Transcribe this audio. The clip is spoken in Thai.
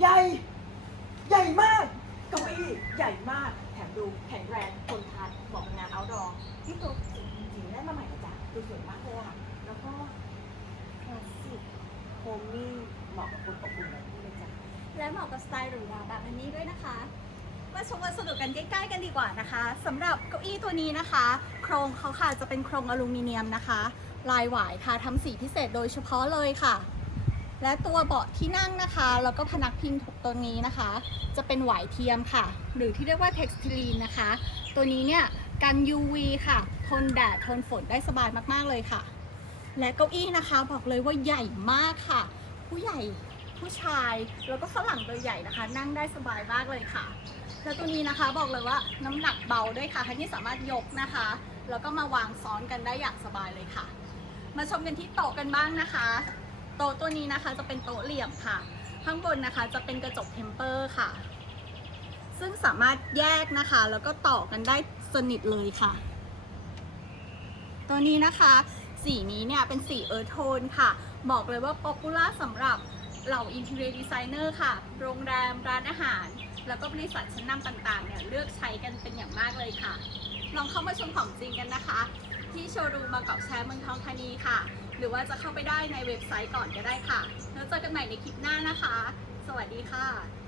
ใหญ่ ใหญ่มากเก้าอี้ใหญ่มาก แถมดูแข็งแรงทนทานเหมาะกับงาน outdoor นี่ตัวจริงๆได้มาใหม่นะจ๊ะดูสวยมากเลยอะแล้วก็คลาสสิกโฮมมี่เหมาะกับคนอบอุ่นแบบนี้เลยจ้ะและเหมาะกับสไตล์หรูหราแบบอันี้ด้วยนะคะ มาชมวัสดุกันใกล้ๆกันดีกว่านะคะสำหรับเก้าอี้ตัวนี้นะคะ โครงเขาค่ะจะเป็นโครงอลูมิเนียมนะคะ ลายหวายค่ะทำสีพิเศษโดยเฉพาะเลยค่ะ และตัวเบาะที่นั่งนะคะ แล้วก็พนักพิงถูกตัวนี้นะคะ จะเป็นไหวเทียมค่ะ หรือที่เรียกว่าเท็กซ์ติลีนนะคะ ตัวนี้เนี่ยกัน UV ค่ะ ทนแดดทนฝนได้สบายมากๆเลยค่ะ และเก้าอี้นะคะบอกเลยว่าใหญ่มากค่ะ ผู้ใหญ่ผู้ชายแล้วก็ฝรั่งตัวใหญ่นะคะ นั่งได้สบายมากเลยค่ะ แล้วตัวนี้นะคะบอกเลยว่าน้ำหนักเบาด้วยค่ะท่านที่สามารถยกนะคะ แล้วก็มาวางซ้อนกันได้อย่างสบายเลยค่ะ มาชมกันที่โต๊ะกันบ้างนะคะ โต๊ะตัวนี้นะคะจะเป็นโต๊ะเหลี่ยมค่ะ ข้างบนนะคะจะเป็นกระจกเทมเปอร์ค่ะ ซึ่งสามารถแยกนะคะ แล้วก็ต่อกันได้สนิทเลยค่ะ ตัวนี้นะคะ สีนี้เนี่ยเป็นสีเอิร์ธโทนค่ะ บอกเลยว่าป๊อปปูล่าสำหรับเหล่าอินเทอร์เนียดีไซเนอร์ค่ะ โรงแรมร้านอาหาร แล้วก็บริษัทชั้นนำต่างๆเนี่ยเลือกใช้กันเป็นอย่างมากเลยค่ะ ลองเข้ามาชมของจริงกันนะคะ ที่โชว์รูมบางกอกแชร์เมืองทองธานีค่ะ หรือว่าจะเข้าไปได้ในเว็บไซต์ก่อนก็ได้ค่ะ แล้วเจอกันใหม่ในคลิปหน้านะคะ สวัสดีค่ะ